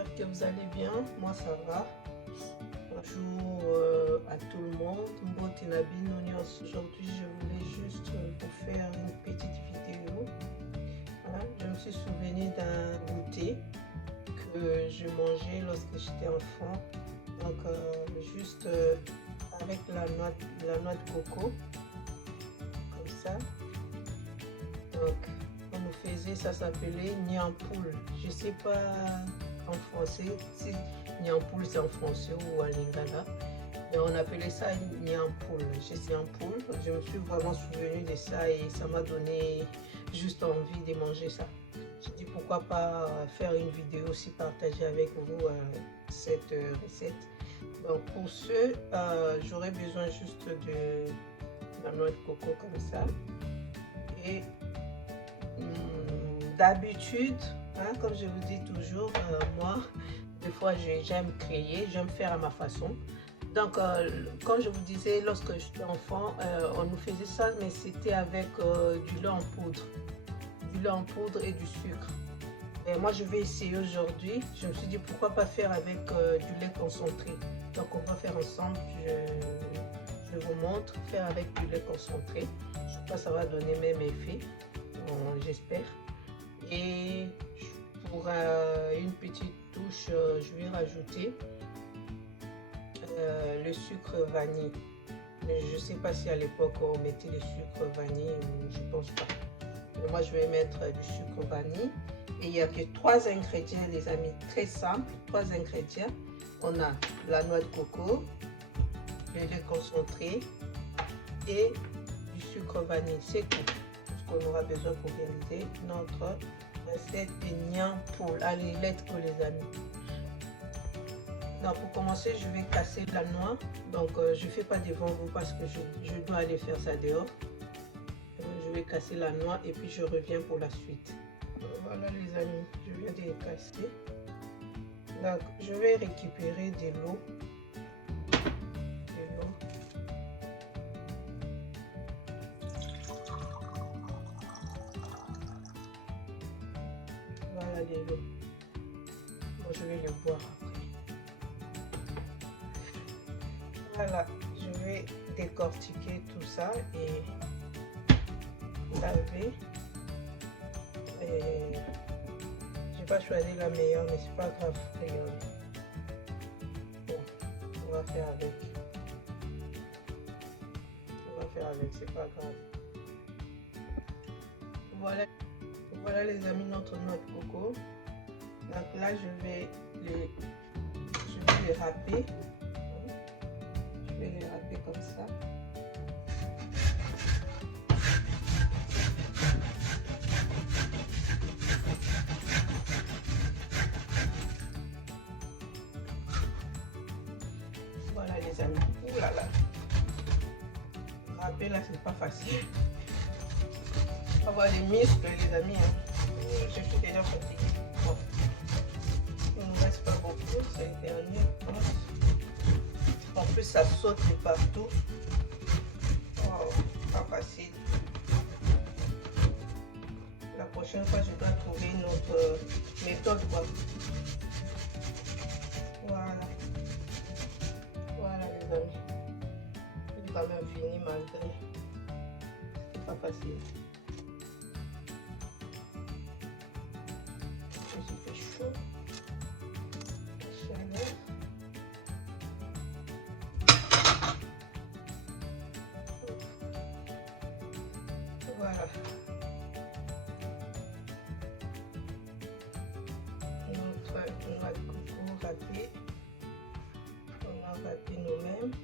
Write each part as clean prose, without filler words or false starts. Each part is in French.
j'espère que vous allez bien. Moi ça va. Bonjour à tout le monde. Aujourd'hui je voulais juste vous faire une petite vidéo. Voilà. Je me suis souvenu d'un goûter que je mangeais lorsque j'étais enfant. Donc juste avec la noix de coco. Comme ça. Donc on nous faisait, ça s'appelait niampoule. Je sais pas en français si niampoule c'est en français ou en lingala, mais on appelait ça niampoule. Je me suis vraiment souvenu de ça et ça m'a donné juste envie de manger ça. Je dis pourquoi pas faire une vidéo aussi, partager avec vous cette recette. Donc pour ce, j'aurais besoin juste de la noix de coco comme ça. Et d'habitude, hein, comme je vous dis toujours, moi, des fois j'aime créer, j'aime faire à ma façon. Donc, comme je vous disais, lorsque j'étais enfant, on nous faisait ça, mais c'était avec du lait en poudre. Du lait en poudre et du sucre. Et moi, je vais essayer aujourd'hui. Je me suis dit, pourquoi pas faire avec du lait concentré. Donc, on va faire ensemble. Je vous montre, faire avec du lait concentré. Je sais pas, ça va donner même effet. J'espère. Et pour une petite touche, je vais rajouter le sucre vanille. Mais je sais pas si à l'époque on mettait le sucre vanille, je pense pas. Mais moi je vais mettre du sucre vanille. Et il n'y a que 3 ingrédients les amis, très simple. 3 ingrédients. On a la noix de coco, le lait concentré et du sucre vanille. C'est tout. On aura besoin pour réaliser notre recette de niampoule. Allez, let's go les amis. Donc pour commencer, je vais casser la noix. Donc je ne fais pas devant vous parce que je dois aller faire ça dehors. Je vais casser la noix et puis je reviens pour la suite. Voilà les amis, je viens de les casser. Donc je vais récupérer de l'eau. Voilà de l'eau. Bon, je vais le boire après. Voilà, je vais décortiquer tout ça et laver. J'ai pas choisi la meilleure, mais c'est pas grave. Bon, on va faire avec. C'est pas grave. Voilà les amis, notre noix de coco. Donc là je vais les râper. Je vais les râper comme ça. Voilà les amis. Ouh là là. Râper là c'est pas facile. Avoir les muscles les amis, hein. Je suis déjà fatiguée. Bon. Il ne nous reste pas beaucoup, c'est le dernier. En plus ça saute de partout. Oh, pas facile. La prochaine fois je dois trouver une autre méthode quoi. Voilà les amis. J'ai quand même fini malgré. C'est pas facile. Voilà. Notre noix de coco râpée. On a râpé nous-mêmes.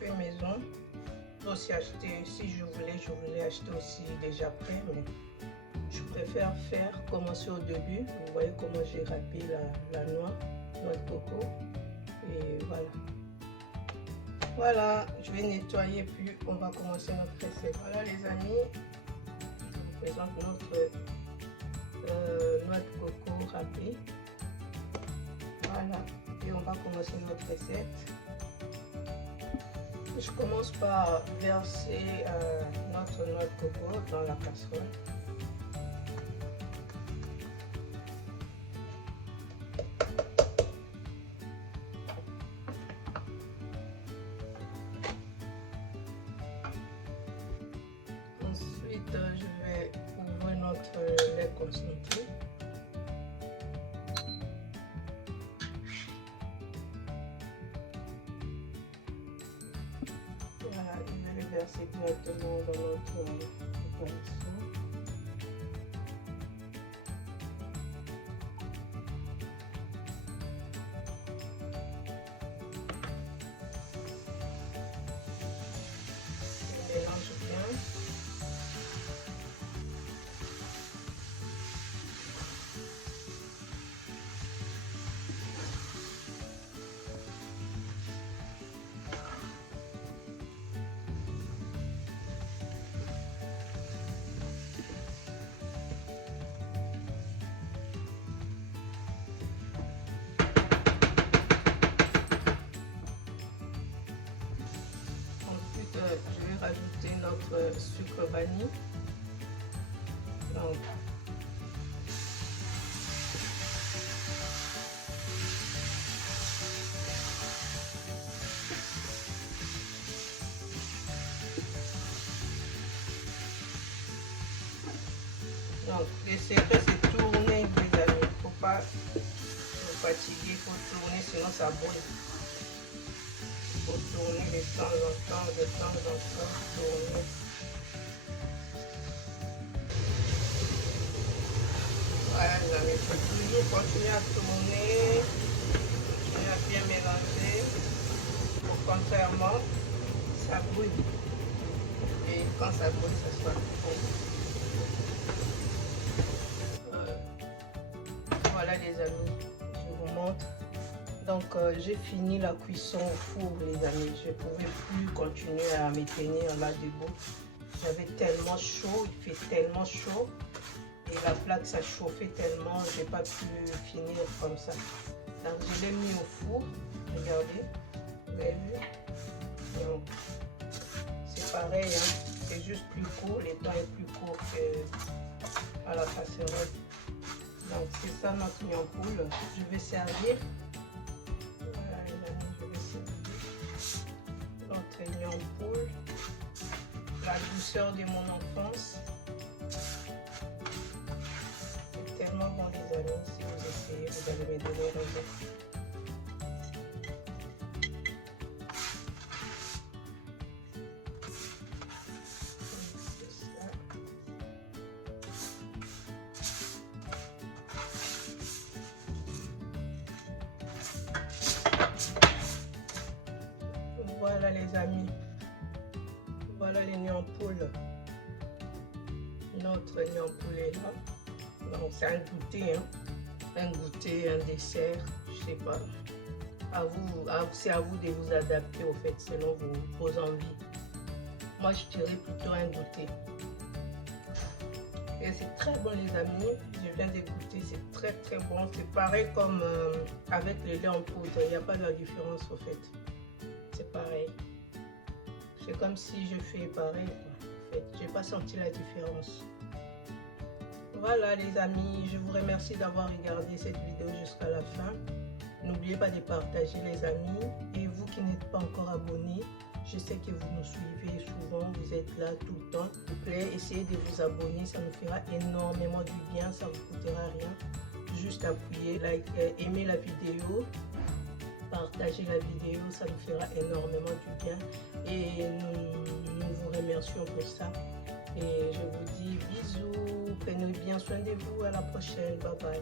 Fait maison. Aussi acheter, si je voulais acheter aussi déjà prêt, mais je préfère commencer au début. Vous voyez comment j'ai râpé la noix de coco. Et voilà. Voilà, je vais nettoyer puis on va commencer notre recette. Voilà les amis, je vous présente notre noix de coco râpée. Voilà, et on va commencer notre recette. Je commence par verser notre noix de coco dans la casserole. concentrer. Voilà, je vais le verser directement dans notre préparation. Je mélange bien. Je vais rajouter notre sucre vanille. Donc le secret c'est tourner, les amis. Faut pas vous fatiguer, il faut tourner sinon ça brûle. Il faut tourner de temps en temps, tourner. Voilà, les amis, il faut toujours continuer à tourner, continuer à bien mélanger. Contrairement, ça brûle. Et quand ça brûle, ça soit bon. Voilà les amis, je vous montre. Donc j'ai fini la cuisson au four les amis. Je ne pouvais plus continuer à me tenir là debout. J'avais tellement chaud, il fait tellement chaud. Et la plaque ça chauffait tellement, j'ai pas pu finir comme ça. Donc je l'ai mis au four. Regardez, vous avez vu? Donc c'est pareil, hein. C'est juste plus court, les temps est plus court que à la casserole. Donc c'est ça notre miam-poule. Je vais servir. Voilà les amis, je vais servir notre miam-poule. La douceur de mon enfance. C'est tellement bon les amis. Si vous essayez, vous allez me donner raison. Voilà les amis, voilà les miam-poules. Notre miam-poule est là. Donc c'est un goûter, hein. Un goûter, un dessert, je sais pas. C'est à vous de vous adapter au fait selon vos envies. Moi je dirais plutôt un goûter. Et c'est très bon les amis, je viens de goûter, c'est très très bon. C'est pareil comme avec le lait en poudre, il n'y a pas de différence au fait. C'est pareil. C'est comme si je fais pareil. En fait, j'ai pas senti la différence. Voilà les amis, je vous remercie d'avoir regardé cette vidéo jusqu'à la fin. N'oubliez pas de partager les amis. Et vous qui n'êtes pas encore abonnés, je sais que vous nous suivez souvent, vous êtes là tout le temps. S'il vous plaît, essayez de vous abonner, ça nous fera énormément du bien, ça ne vous coûtera rien. Juste appuyer, like, aimer la vidéo. Partagez la vidéo, ça nous fera énormément du bien et nous vous remercions pour ça. Et je vous dis bisous, prenez bien soin de vous, à la prochaine, bye bye.